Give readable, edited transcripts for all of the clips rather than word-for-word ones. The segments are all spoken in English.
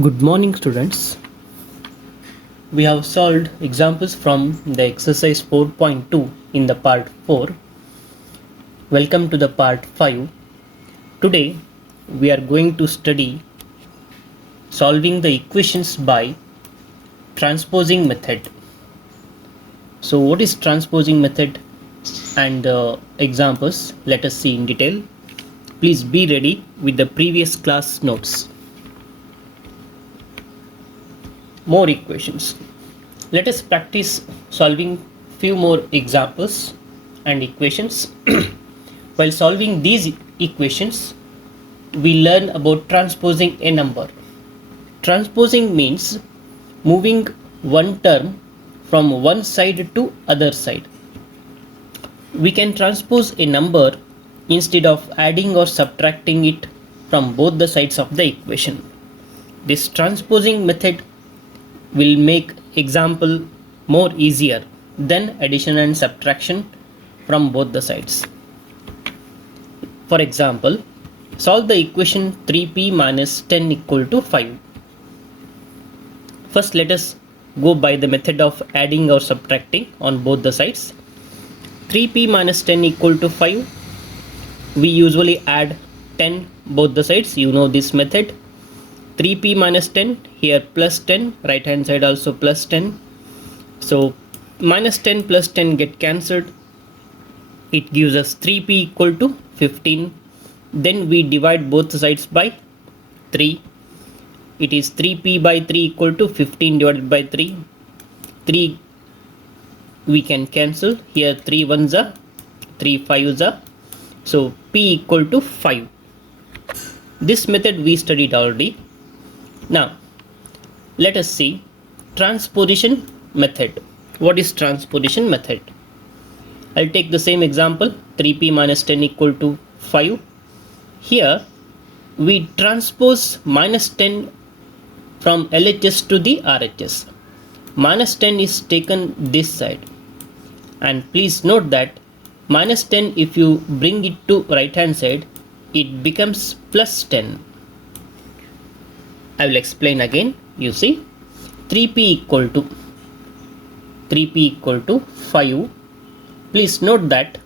Good morning, students. We have solved examples from the exercise 4.2 in the part 4. Welcome to the part 5. Today we are going to study solving the equations by transposing method. So what is transposing method and the examples? Let us see in detail. Please be ready with the previous class notes. More equations. Let us practice solving few more examples and equations. While solving these equations, we learn about transposing a number. Transposing means moving one term from one side to other side. We can transpose a number instead of adding or subtracting it from both the sides of the equation. This transposing method will make example more easier than addition and subtraction from both the sides. For example, solve the equation 3p minus 10 equal to 5. First, let us go by the method of adding or subtracting on both the sides. 3p minus 10 equal to 5. We usually add 10 both the sides. You know this method. 3p minus 10, here plus 10, right hand side also plus 10. So minus 10 plus 10 get cancelled. It gives us 3p equal to 15. Then we divide both sides by 3. It is 3p by 3 equal to 15 divided by 3. 3 we can cancel. Here 3 ones are, 3 5s are. So p equal to 5. This method we studied already. Now, let us see transposition method. What is transposition method? I'll take the same example, 3p minus 10 equal to 5. Here, we transpose minus 10 from LHS to the RHS. Minus 10 is taken this side. And please note that minus 10, if you bring it to right hand side, it becomes plus 10. I will explain again. You see, 3p equal to 5. Please note that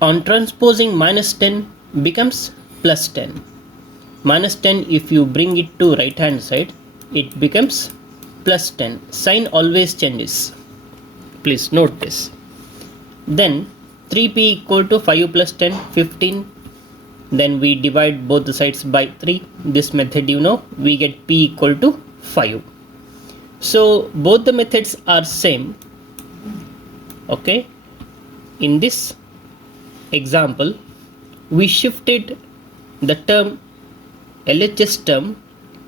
on transposing minus 10 becomes plus 10. Minus 10, if you bring it to right hand side, it becomes plus 10. Sign always changes. Please note this. Then 3p equal to 5 plus 10, 15. Then we divide both the sides by 3. This method you know, we get p equal to 5. So both the methods are same. Okay. In this example, we shifted the term LHS term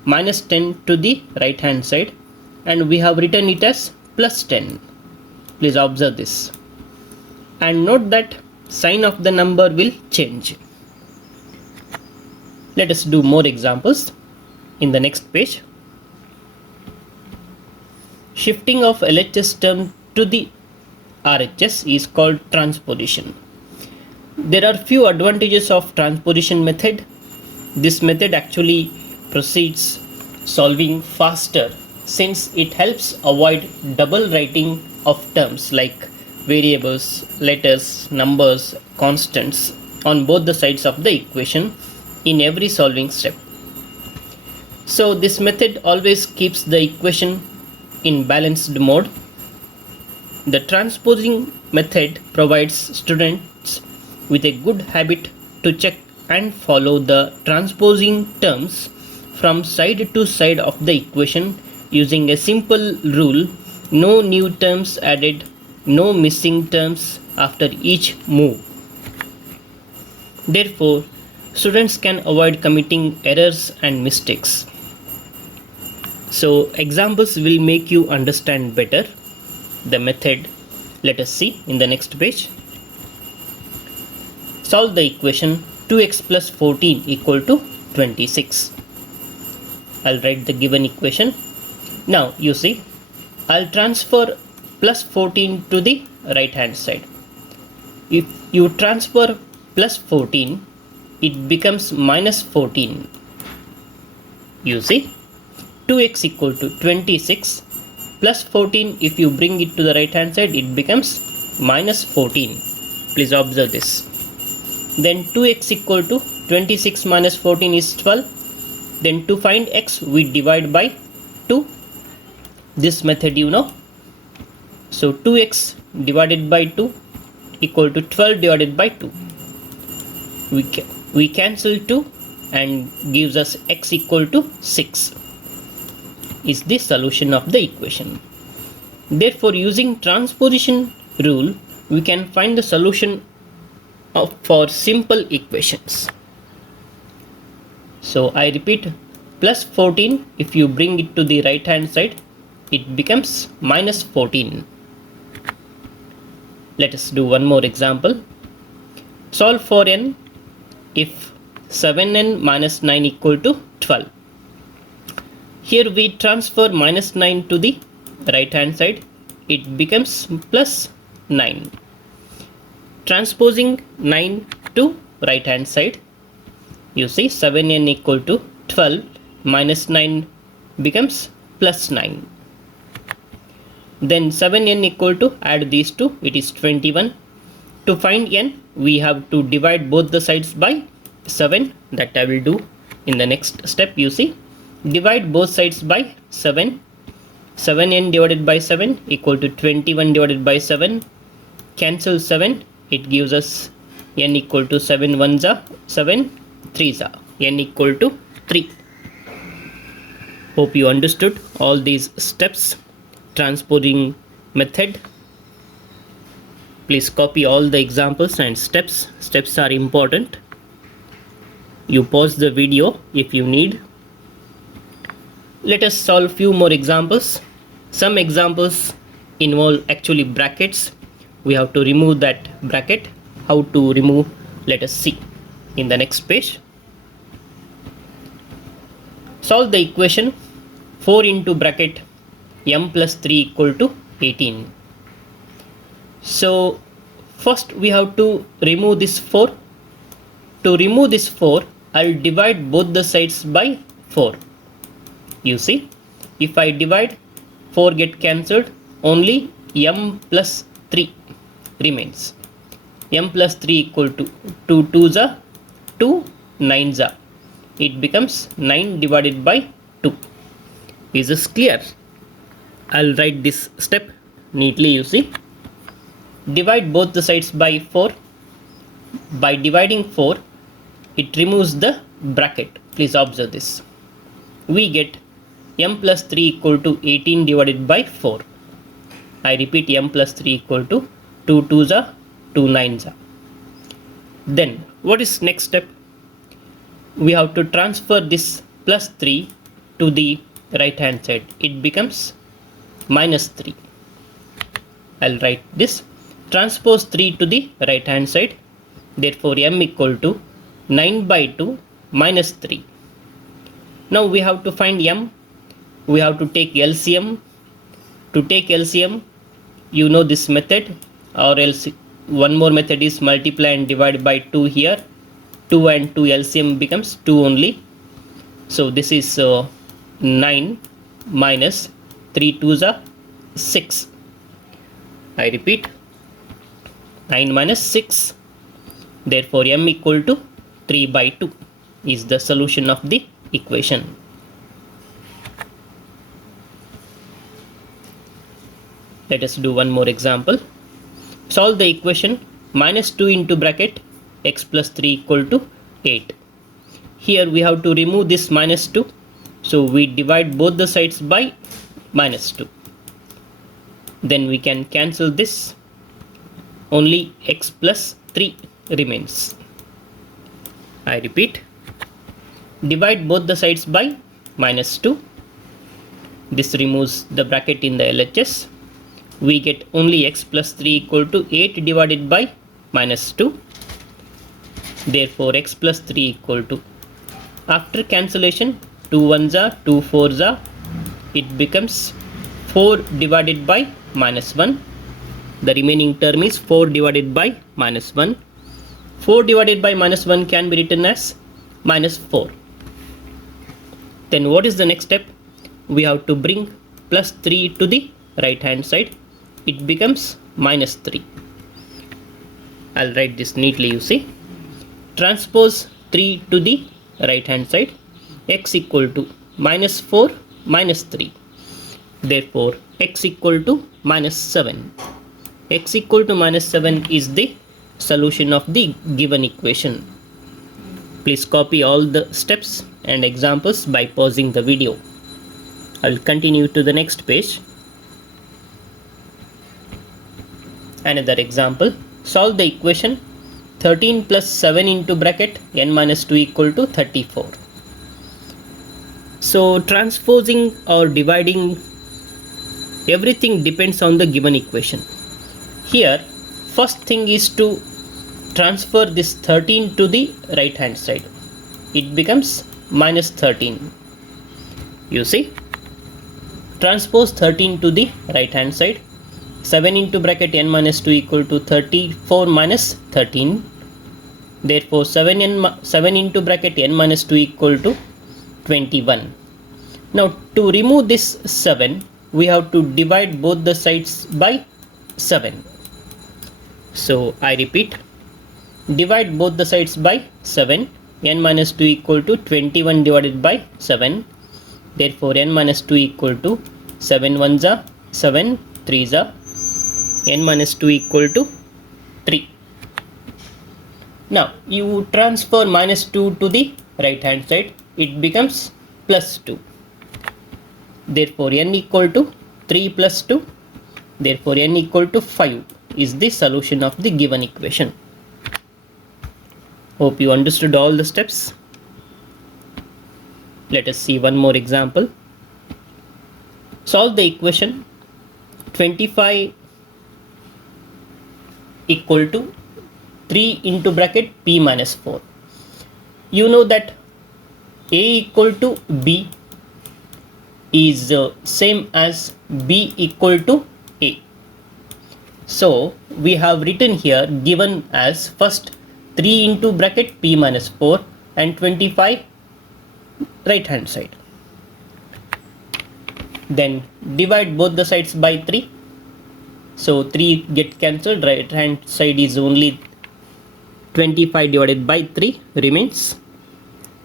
minus 10 to the right hand side and we have written it as plus 10. Please observe this. And note that sign of the number will change. Let us do more examples in the next page. Shifting of LHS term to the RHS is called transposition. There are few advantages of transposition method. This method actually proceeds solving faster since it helps avoid double writing of terms like variables, letters, numbers, constants on both the sides of the equation in every solving step. So this method always keeps the equation in balanced mode. The transposing method provides students with a good habit to check and follow the transposing terms from side to side of the equation using a simple rule: no new terms added, no missing terms after each move. Therefore, students can avoid committing errors and mistakes. So examples will make you understand better the method. Let us see in the next page. Solve the equation 2x plus 14 equal to 26. I'll write the given equation. Now you see, I'll transfer plus 14 to the right hand side. If you transfer plus 14, it becomes minus 14. You see, 2x equal to 26 plus 14. If you bring it to the right hand side, it becomes minus 14. Please observe this. Then 2x equal to 26 minus 14 is 12. Then to find x, we divide by 2. This method you know. So 2x divided by 2 equal to 12 divided by 2. We cancel 2 and gives us x equal to 6 is the solution of the equation. Therefore, using transposition rule, we can find the solution for simple equations. So I repeat, plus 14, if you bring it to the right hand side, it becomes minus 14. Let us do one more example. Solve for n if 7n minus 9 equal to 12. Here we transfer minus 9 to the right hand side. It becomes plus 9. Transposing 9 to right hand side, you see 7n equal to 12 minus 9 becomes plus 9. Then 7n equal to, add these two, it is 21. To find n, we have to divide both the sides by 7. That I will do in the next step. You see, divide both sides by 7. 7n divided by 7 equal to 21 divided by 7. Cancel 7. It gives us n equal to 7 ones are 7 threes are n equal to 3. Hope you understood all these steps. Transposing method. Please copy all the examples and steps. Steps are important. You pause the video if you need. Let us solve few more examples. Some examples involve actually brackets. We have to remove that bracket. How to remove? Let us see in the next page. Solve the equation 4 into bracket m plus 3 equal to 18. So first we have to remove this 4. To remove this 4, I'll divide both the sides by 4. You see, if I divide, 4 get cancelled, only m plus 3 remains. M plus 3 equal to 2 2s are 2 9s are. It becomes 9 divided by 2. Is this clear? I'll write this step neatly. You see, divide both the sides by 4. By dividing 4, it removes the bracket. Please observe this. We get m plus 3 equal to 18 divided by 4. I repeat, m plus 3 equal to 2 2s are 2 9s are. Then what is next step? We have to transfer this plus 3 to the right hand side. It becomes minus 3. I'll write this. Transpose 3 to the right hand side. Therefore m equal to 9 by 2 minus 3. Now we have to find m. We have to take LCM. To take LCM, you know this method, or else one more method is multiply and divide by 2 here. 2 and 2 LCM becomes 2 only. So this is 9 minus 3 2s are 6. I repeat, 9 minus 6. Therefore m equal to 3 by 2 is the solution of the equation. Let us do one more example. Solve the equation minus 2 into bracket x plus 3 equal to 8. Here we have to remove this minus 2. So we divide both the sides by minus 2. Then we can cancel this. Only x plus 3 remains. I repeat, divide both the sides by minus 2. This removes the bracket in the LHS. We get only x plus 3 equal to 8 divided by minus 2. Therefore x plus 3 equal to, after cancellation, 2 1s are 2 4s are. It becomes 4 divided by minus 1. The remaining term is 4 divided by minus 1. 4 divided by minus 1 can be written as minus 4. Then what is the next step? We have to bring plus 3 to the right hand side. It becomes minus 3. I'll write this neatly, you see. Transpose 3 to the right hand side. X equal to minus 4 minus 3. Therefore, x equal to minus 7. X equal to minus 7 is the solution of the given equation. Please copy all the steps and examples by pausing the video. I will continue to the next page. Another example. Solve the equation 13 plus 7 into bracket n minus 2 equal to 34. So transposing or dividing, everything depends on the given equation. Here, first thing is to transfer this 13 to the right hand side. It becomes minus 13. You see, transpose 13 to the right hand side. 7 into bracket n minus 2 equal to 34 minus 13. Therefore, 7 into bracket n minus 2 equal to 21. Now, to remove this 7, we have to divide both the sides by 7. So, I repeat, divide both the sides by 7. N minus 2 equal to 21 divided by 7. Therefore, n minus 2 equal to 7 ones are 7, 3s are n minus 2 equal to 3. Now, you transfer minus 2 to the right hand side. It becomes plus 2. Therefore, n equal to 3 plus 2. Therefore, n equal to 5 is the solution of the given equation. Hope you understood all the steps. Let us see one more example. Solve the equation 25 equal to 3 into bracket p minus 4. You know that a equal to b is same as b equal to a. So we have written here given as first 3 into bracket p minus 4 and 25 right hand side. Then divide both the sides by 3. So 3 get cancelled, right hand side is only 25 divided by 3 remains.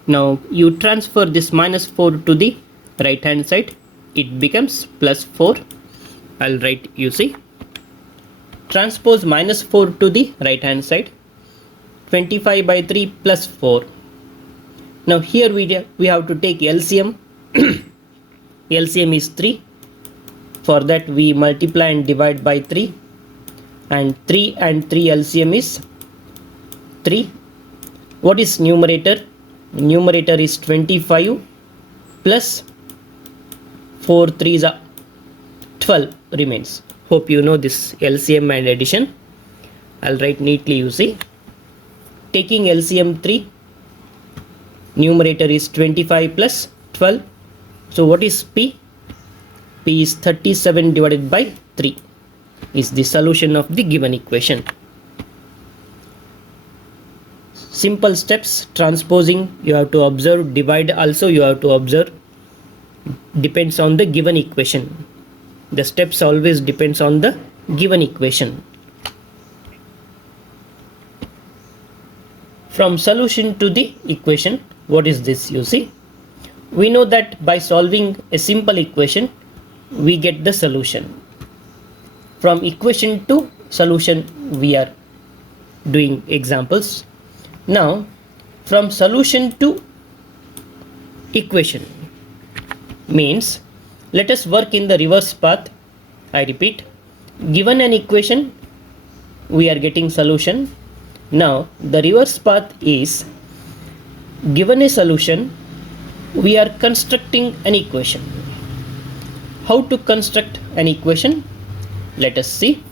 Now you transfer this minus 4 to the right hand side. It becomes plus 4. I'll write, you see. Transpose minus 4 to the right hand side. 25 by 3 plus 4. Now here we have to take LCM. LCM is 3. For that we multiply and divide by 3. And 3 and 3 LCM is 3. What is numerator? Numerator is 25 plus 4 3s are 12 remains. Hope you know this LCM and addition. I'll write neatly, you see. Taking LCM 3, numerator is 25 plus 12. So what is P? P is 37 divided by 3 is the solution of the given equation. Simple steps. Transposing you have to observe, divide also you have to observe. Depends on the given equation. The steps always depends on the given equation. From solution to the equation, what is this, you see? We know that by solving a simple equation, we get the solution. From equation to solution, we are doing examples. Now, from solution to equation means, let us work in the reverse path. I repeat, given an equation, we are getting solution. Now, the reverse path is, given a solution, we are constructing an equation. How to construct an equation? Let us see.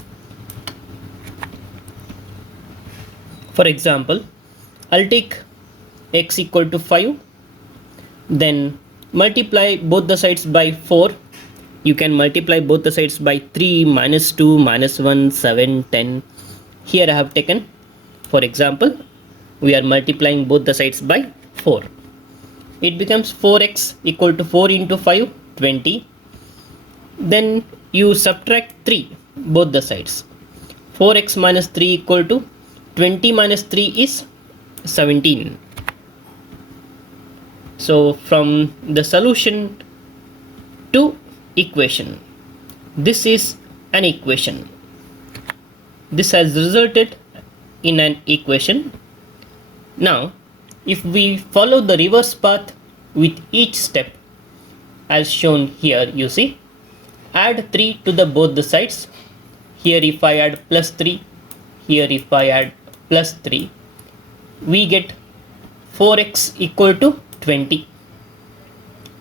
For example, I'll take x equal to 5, then multiply both the sides by 4. You can multiply both the sides by 3, minus 2, minus 1, 7, 10. Here I have taken, for example, we are multiplying both the sides by 4. it becomes 4x equal to 4 into 5, 20. Then you subtract 3 both the sides. 4x minus 3 equal to 20 minus 3 is 17. So from the solution to equation, this is an equation. This has resulted in an equation. Now if we follow the reverse path with each step as shown here, you see, add 3 to the both the sides. Here if I add plus 3, here if I add plus 3, we get 4x equal to 20.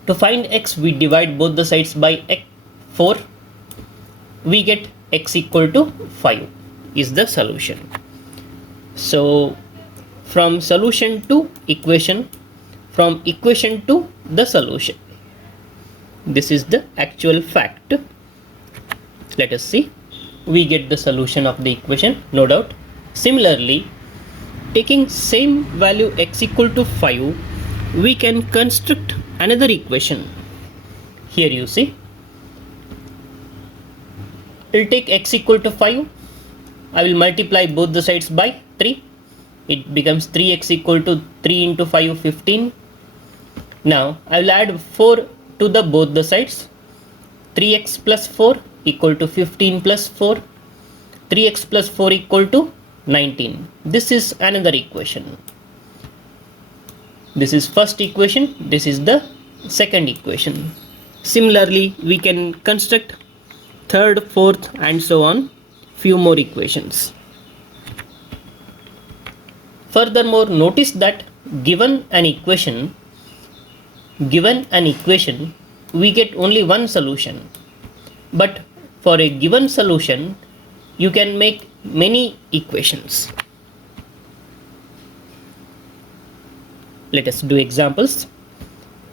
To find x, we divide both the sides by 4. We get x equal to 5 is the solution. So from solution to equation, from equation to the solution. This is the actual fact. Let us see. We get the solution of the equation, no doubt. Similarly, taking same value x equal to 5, we can construct another equation. Here you see, we'll take x equal to 5. I will multiply both the sides by 3. It becomes 3x equal to 3 into 5, 15. Now I will add 4 to the both the sides. 3x plus 4 equal to 15 plus 4. 3x plus 4 equal to 19. This is another equation. This is first equation. This is the second equation. Similarly, we can construct third, fourth, and so on, few more equations. Furthermore, notice that given an equation, we get only one solution. But for a given solution, you can make many equations. Let us do examples.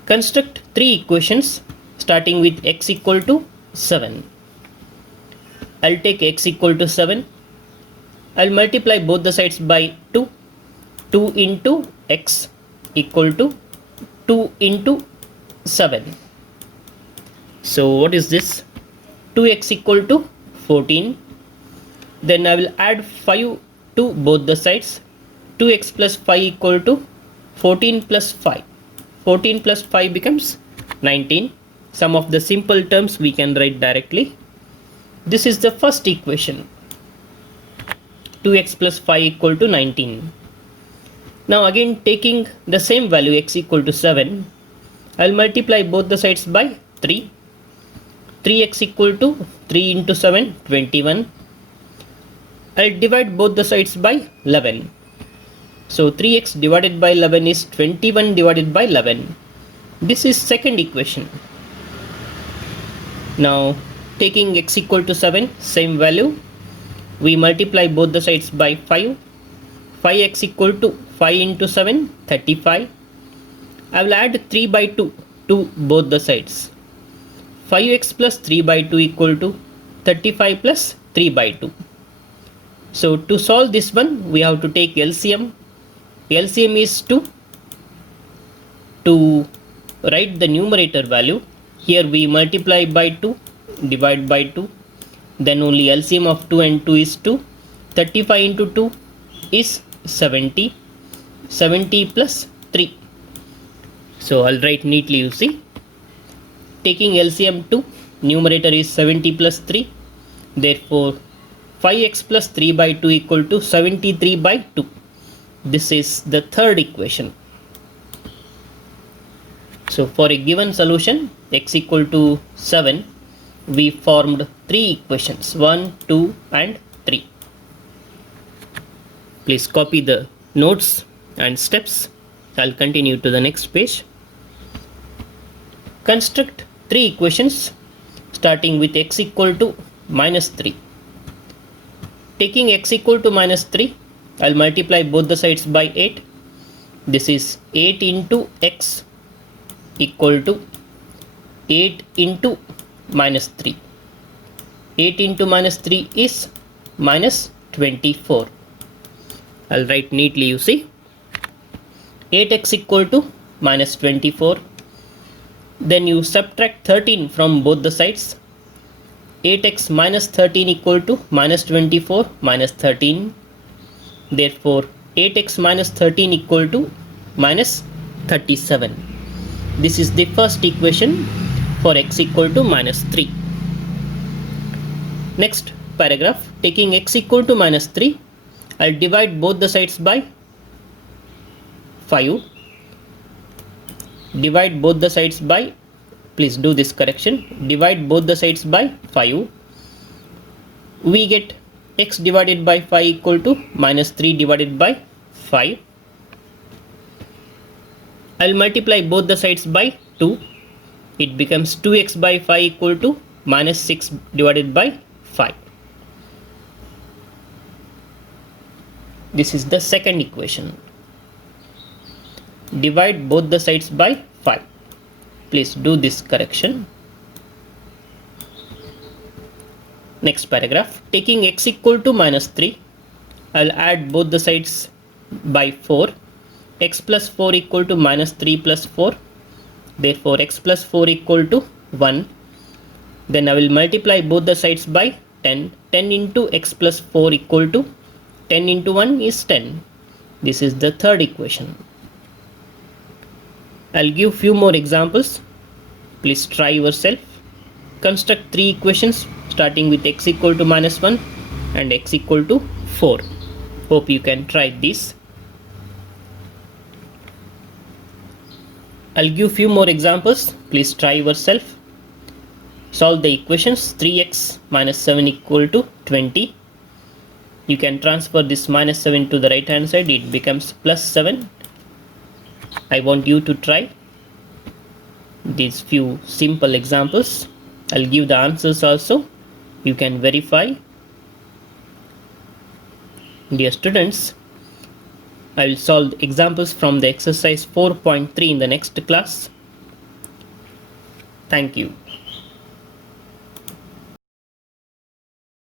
Construct 3 equations starting with x equal to 7. I'll take x equal to 7. I'll multiply both the sides by 2. 2 into x equal to 2 into 7. So what is this? 2x equal to 14. Then I will add 5 to both the sides. 2x plus 5 equal to 14 plus 5. 14 plus 5 becomes 19. Some of the simple terms we can write directly. This is the first equation. 2x plus 5 equal to 19. Now again, taking the same value x equal to 7, I will multiply both the sides by 3. 3x equal to 3 into 7, 21. I will divide both the sides by 11. So 3x divided by 11 is 21 divided by 11. This is second equation. Now taking x equal to 7, same value, we multiply both the sides by 5. 5x equal to 5 into 7, 35. I will add 3 by 2 to both the sides. 5x plus 3 by 2 equal to 35 plus 3 by 2. So to solve this one, we have to take LCM. LCM is 2. To write the numerator value, here we multiply by 2, divide by 2. Then only LCM of 2 and 2 is 2. 35 into 2 is 70. 70 plus 3. So I'll write neatly, you see. Taking LCM 2, numerator is 70 plus 3. Therefore 5x plus 3 by 2 equal to 73 by 2. This is the third equation. So for a given solution x equal to 7, we formed 3 equations, 1, 2 and 3. Please copy the notes and steps. I'll continue to the next page. Construct 3 equations starting with x equal to minus 3. Taking x equal to minus 3, I'll multiply both the sides by 8. This is 8 into x equal to 8 into minus 3. 8 into minus 3 is minus 24. I'll write neatly, you see. 8x equal to minus 24. Then you subtract 13 from both the sides. 8x minus 13 equal to minus 24 minus 13. Therefore 8x minus 13 equal to minus 37. This is the first equation for x equal to minus 3. Next paragraph, taking x equal to minus 3, I'll divide both the sides by 5. Divide both the sides by, please do this correction, divide both the sides by 5. We get x divided by 5 equal to minus 3 divided by 5. I'll multiply both the sides by 2. It becomes 2x by 5 equal to minus 6 divided by 5. This is the second equation. Divide both the sides by 5. Please do this correction. Next paragraph, taking x equal to minus 3, I'll add both the sides by 4. X plus 4 equal to minus 3 plus 4. Therefore x plus 4 equal to 1. Then I will multiply both the sides by 10. 10 into x plus 4 equal to 10 into 1 is 10. This is the third equation. I'll give few more examples. Please try yourself. Construct 3 equations starting with x equal to minus 1 and x equal to 4. Hope you can try this. I'll give few more examples. Please try yourself. Solve the equations. 3x minus 7 equal to 20. You can transfer this minus 7 to the right hand side. It becomes plus 7. I want you to try these few simple examples. I'll give the answers also. You can verify. Dear students, I will solve examples from the exercise 4.3 in the next class. Thank you.